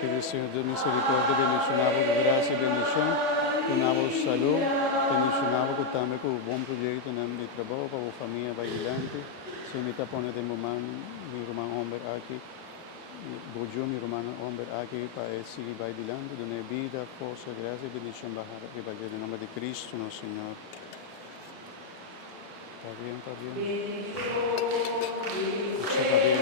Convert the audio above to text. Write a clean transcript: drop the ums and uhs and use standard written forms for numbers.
Que el Señor de misericordia bendicionado con gracia y bendición, donamos salud, bendicionado con también con un buen proyecto en el trabajo para la familia va dilanti. Se me está poniendo mi romano hombre aquí, mi romano hombre aquí para seguir va dilanti, donde vida, fuerza, gracia y bendición bajar y vaya en el nombre de Cristo, nuestro Señor. Está bien, está bien. Está bien.